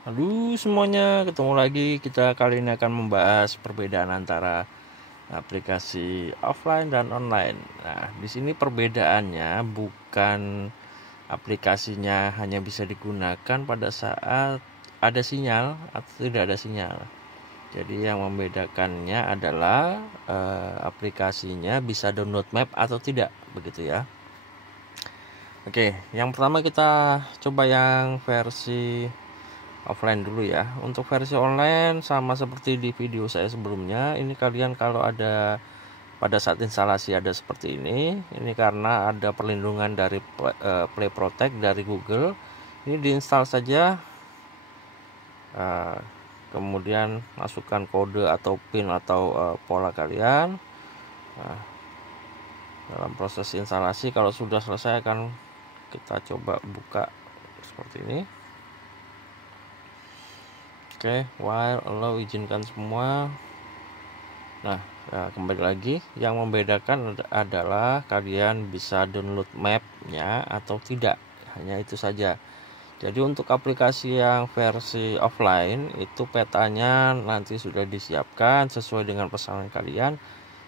Halo semuanya, ketemu lagi. Kita kali ini akan membahas perbedaan antara aplikasi offline dan online. Nah, di sini perbedaannya bukan aplikasinya hanya bisa digunakan pada saat ada sinyal atau tidak ada sinyal. Jadi yang membedakannya adalah aplikasinya bisa download map atau tidak, begitu ya. Oke, yang pertama kita coba yang versi offline dulu ya. Untuk versi online sama seperti di video saya sebelumnya, ini kalian kalau ada pada saat instalasi ada seperti ini karena ada perlindungan dari Play Protect dari Google. Ini diinstal saja, kemudian masukkan kode atau pin atau pola kalian. Nah, dalam proses instalasi kalau sudah selesai akan kita coba buka seperti ini. Oke, while allow izinkan semua. Nah, kembali lagi yang membedakan adalah kalian bisa download mapnya atau tidak, hanya itu saja. Jadi untuk aplikasi yang versi offline itu petanya nanti sudah disiapkan sesuai dengan pesanan kalian.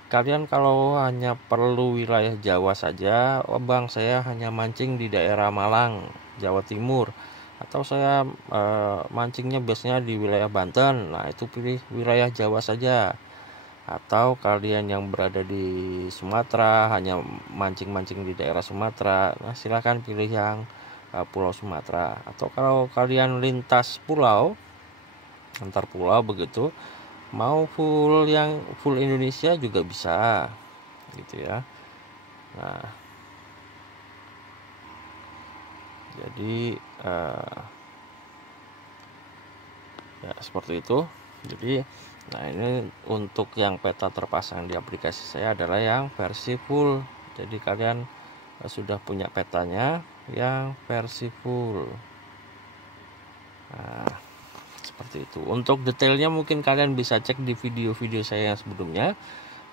Kalian kalau hanya perlu wilayah Jawa saja, oh bang saya hanya mancing di daerah Malang, Jawa Timur, atau saya mancingnya biasanya di wilayah Banten, nah itu pilih wilayah Jawa saja. Atau kalian yang berada di Sumatera hanya mancing-mancing di daerah Sumatera, nah silahkan pilih yang Pulau Sumatera. Atau kalau kalian lintas pulau, antar pulau begitu, mau full Indonesia juga bisa gitu ya. Nah, jadi ya seperti itu. Jadi nah ini untuk yang peta terpasang di aplikasi saya adalah yang versi full. Jadi kalian sudah punya petanya yang versi full. Nah, seperti itu. Untuk detailnya mungkin kalian bisa cek di video-video saya yang sebelumnya.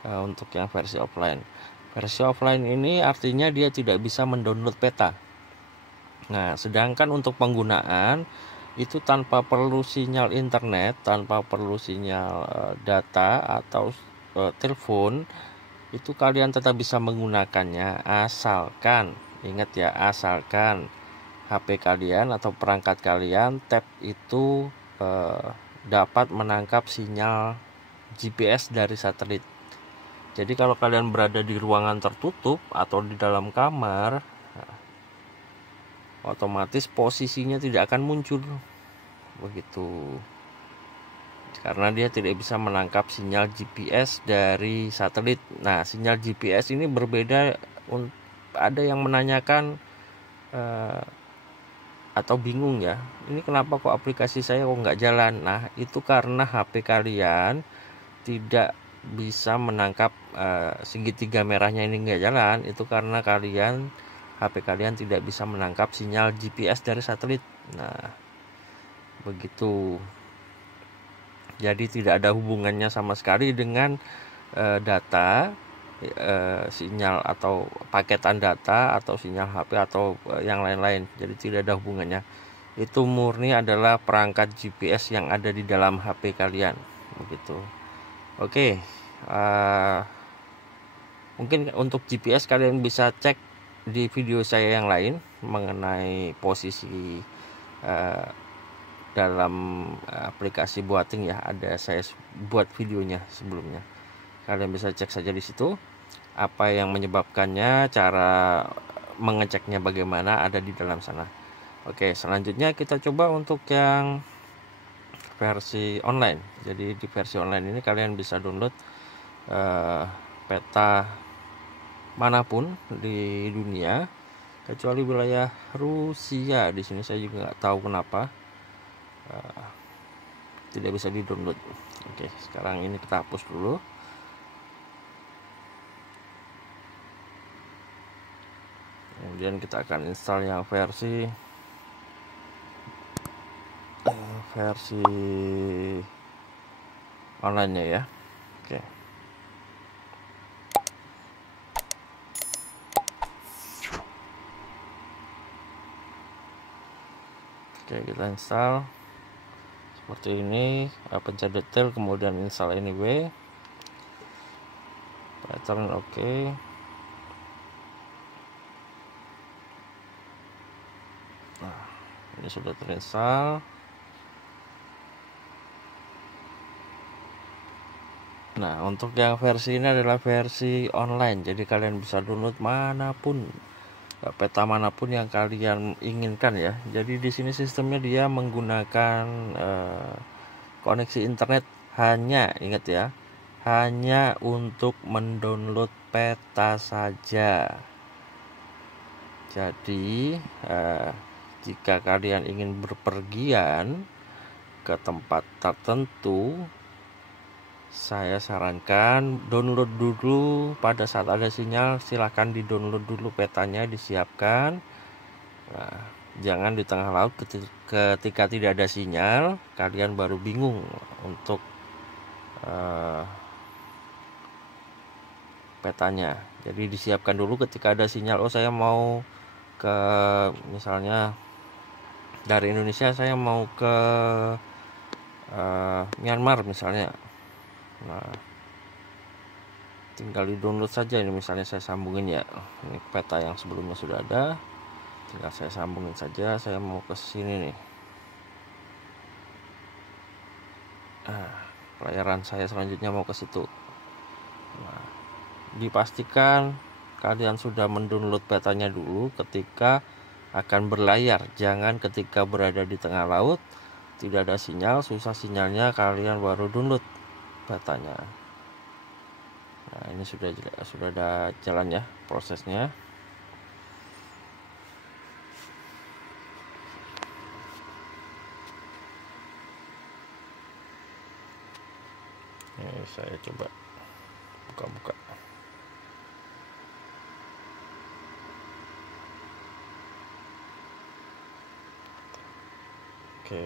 Untuk yang versi offline. Versi offline ini artinya dia tidak bisa mendownload peta. Nah, sedangkan untuk penggunaan itu tanpa perlu sinyal internet, tanpa perlu sinyal data atau telepon, itu kalian tetap bisa menggunakannya asalkan, ingat ya, asalkan HP kalian atau perangkat kalian tab itu dapat menangkap sinyal GPS dari satelit. Jadi kalau kalian berada di ruangan tertutup atau di dalam kamar, otomatis posisinya tidak akan muncul begitu, karena dia tidak bisa menangkap sinyal GPS dari satelit. Nah, sinyal GPS ini berbeda. Ada yang menanyakan atau bingung ya, ini kenapa kok aplikasi saya kok nggak jalan. Nah, itu karena HP kalian tidak bisa menangkap segitiga merahnya ini nggak jalan. Itu karena HP kalian tidak bisa menangkap sinyal GPS dari satelit. Nah, begitu. Jadi tidak ada hubungannya sama sekali dengan data, sinyal atau paketan data atau sinyal HP atau yang lain-lain. Jadi tidak ada hubungannya. Itu murni adalah perangkat GPS yang ada di dalam HP kalian. Begitu. Oke. Mungkin untuk GPS kalian bisa cek di video saya yang lain mengenai posisi dalam aplikasi Boating ya, ada saya buat videonya sebelumnya. Kalian bisa cek saja di situ apa yang menyebabkannya, cara mengeceknya bagaimana, ada di dalam sana. Oke, selanjutnya kita coba untuk yang versi online. Jadi di versi online ini kalian bisa download peta manapun di dunia kecuali wilayah Rusia. Di sini saya juga nggak tahu kenapa tidak bisa di download. Oke, sekarang ini kita hapus dulu. Kemudian kita akan install yang versi online-nya ya. Oke. Oke, kita install. seperti ini. Pencet detail, kemudian install anyway, pattern oke. Nah, ini sudah terinstall. Nah, untuk yang versi ini adalah versi online, jadi kalian bisa download manapun, peta manapun yang kalian inginkan ya. Jadi di sini sistemnya dia menggunakan koneksi internet, hanya ingat ya, hanya untuk mendownload peta saja. Jadi jika kalian ingin berpergian ke tempat tertentu, saya sarankan download dulu. Pada saat ada sinyal silahkan di download dulu petanya, disiapkan. Nah, jangan di tengah laut ketika tidak ada sinyal kalian baru bingung untuk petanya. Jadi disiapkan dulu ketika ada sinyal. Oh, saya mau ke, misalnya dari Indonesia saya mau ke Myanmar misalnya. Nah, tinggal di download saja. Ini misalnya saya sambungin ya, ini peta yang sebelumnya sudah ada, tinggal saya sambungin saja. Saya mau ke sini nih. Pelayaran saya selanjutnya mau ke situ. Nah, dipastikan kalian sudah mendownload petanya dulu ketika akan berlayar. Jangan ketika berada di tengah laut, tidak ada sinyal, susah sinyalnya, kalian baru download petanya. Nah, ini sudah ada jalan ya prosesnya. Ini saya coba buka-buka. Oke.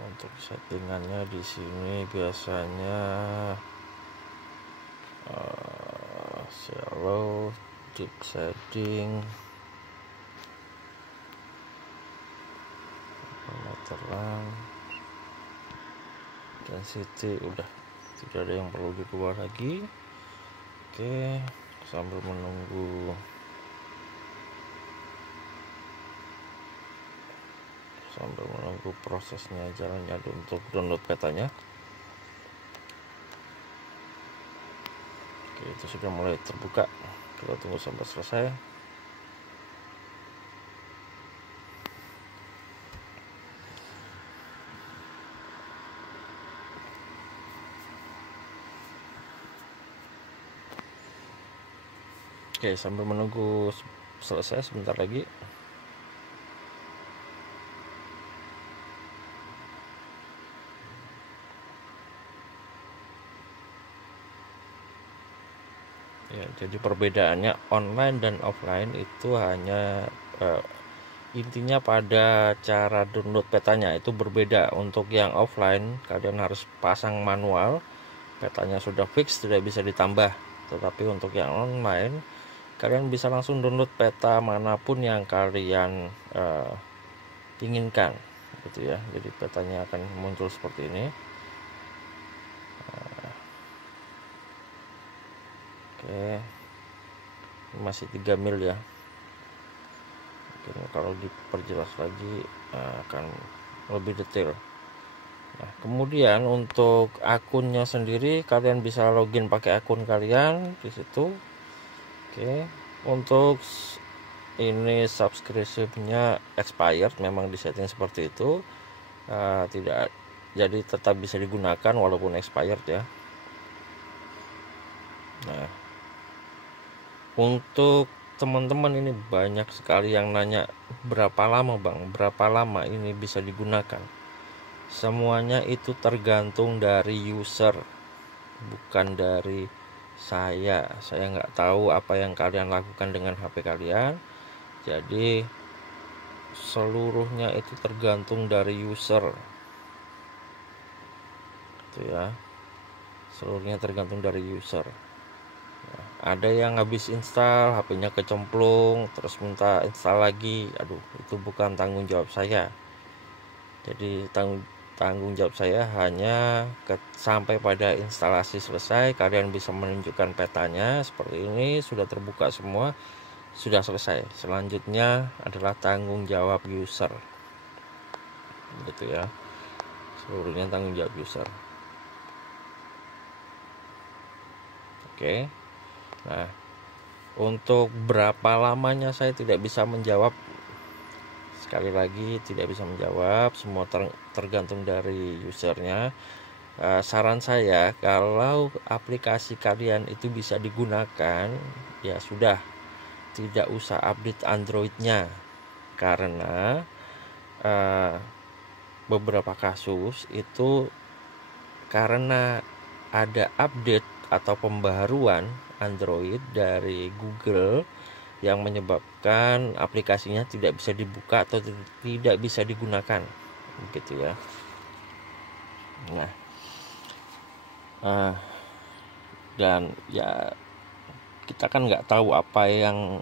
Untuk settingannya di sini biasanya shallow, deep setting, terang, density, udah tidak ada yang perlu diubah lagi. Oke, sambil menunggu prosesnya jalannya untuk download petanya. Oke, itu sudah mulai terbuka. Kita tunggu sampai selesai. Oke, sambil menunggu selesai sebentar lagi. Ya, jadi perbedaannya online dan offline itu hanya intinya pada cara download petanya itu berbeda. Untuk yang offline kalian harus pasang manual, petanya sudah fix, tidak bisa ditambah. Tetapi untuk yang online kalian bisa langsung download peta manapun yang kalian inginkan gitu ya. Jadi petanya akan muncul seperti ini. Oke, masih 3 mil ya. Mungkin kalau diperjelas lagi akan lebih detail. Nah, kemudian untuk akunnya sendiri kalian bisa login pakai akun kalian di situ. Oke, untuk ini subscription-nya expired, memang disetting seperti itu. Tidak, jadi tetap bisa digunakan walaupun expired ya. Nah, untuk teman-teman ini banyak sekali yang nanya, berapa lama bang, berapa lama ini bisa digunakan. Semuanya itu tergantung dari user, bukan dari saya nggak tahu apa yang kalian lakukan dengan HP kalian. Jadi seluruhnya itu tergantung dari user itu ya, seluruhnya tergantung dari user. Ada yang habis install, HP-nya kecemplung, terus minta install lagi. Aduh, itu bukan tanggung jawab saya. Jadi tanggung jawab saya hanya sampai pada instalasi selesai kalian bisa menunjukkan petanya seperti ini, sudah terbuka semua, sudah selesai. Selanjutnya adalah tanggung jawab user, gitu ya, seluruhnya tanggung jawab user. Oke. Nah, untuk berapa lamanya saya tidak bisa menjawab. Sekali lagi tidak bisa menjawab, semua tergantung dari usernya. Saran saya kalau aplikasi kalian itu bisa digunakan, ya sudah, tidak usah update Androidnya, karena beberapa kasus itu karena ada update atau pembaharuan Android dari Google yang menyebabkan aplikasinya tidak bisa dibuka atau tidak bisa digunakan, gitu ya. Nah, dan ya kita kan nggak tahu apa yang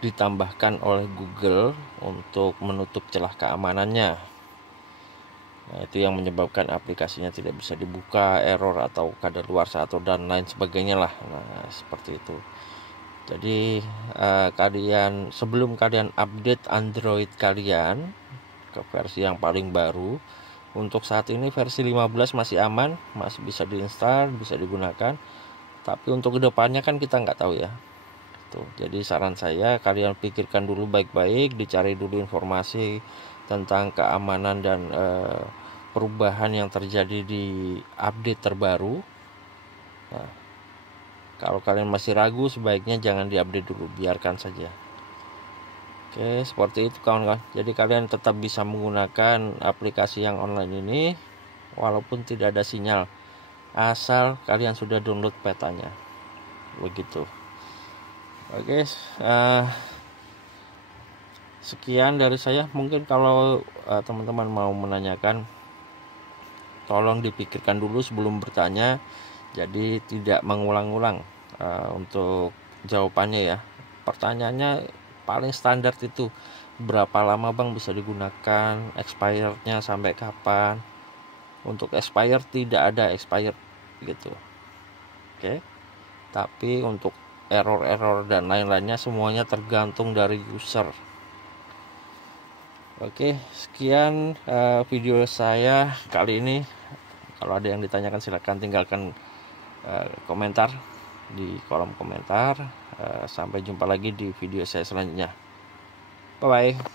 ditambahkan oleh Google untuk menutup celah keamanannya. Nah, itu yang menyebabkan aplikasinya tidak bisa dibuka, error atau kadaluarsa atau dan lain sebagainya lah. Nah, seperti itu. Jadi kalian sebelum kalian update Android kalian ke versi yang paling baru, untuk saat ini versi 15 masih aman, masih bisa diinstal, bisa digunakan. Tapi untuk kedepannya kan kita nggak tahu ya. Tuh, jadi saran saya kalian pikirkan dulu baik-baik, dicari dulu informasi tentang keamanan dan perubahan yang terjadi di update terbaru. Nah, kalau kalian masih ragu, sebaiknya jangan diupdate dulu, biarkan saja. Oke, seperti itu kawan-kawan. Jadi kalian tetap bisa menggunakan aplikasi yang online ini walaupun tidak ada sinyal, asal kalian sudah download petanya. Begitu. Oke, sekian dari saya. Mungkin kalau teman-teman mau menanyakan, tolong dipikirkan dulu sebelum bertanya. Jadi tidak mengulang-ulang untuk jawabannya ya. Pertanyaannya paling standar itu, berapa lama bang bisa digunakan, expirednya sampai kapan. Untuk expired tidak ada expired gitu. Oke. Tapi untuk error-error dan lain-lainnya semuanya tergantung dari user. Oke, sekian video saya kali ini. Kalau ada yang ditanyakan silakan tinggalkan komentar di kolom komentar. Sampai jumpa lagi di video saya selanjutnya. Bye bye.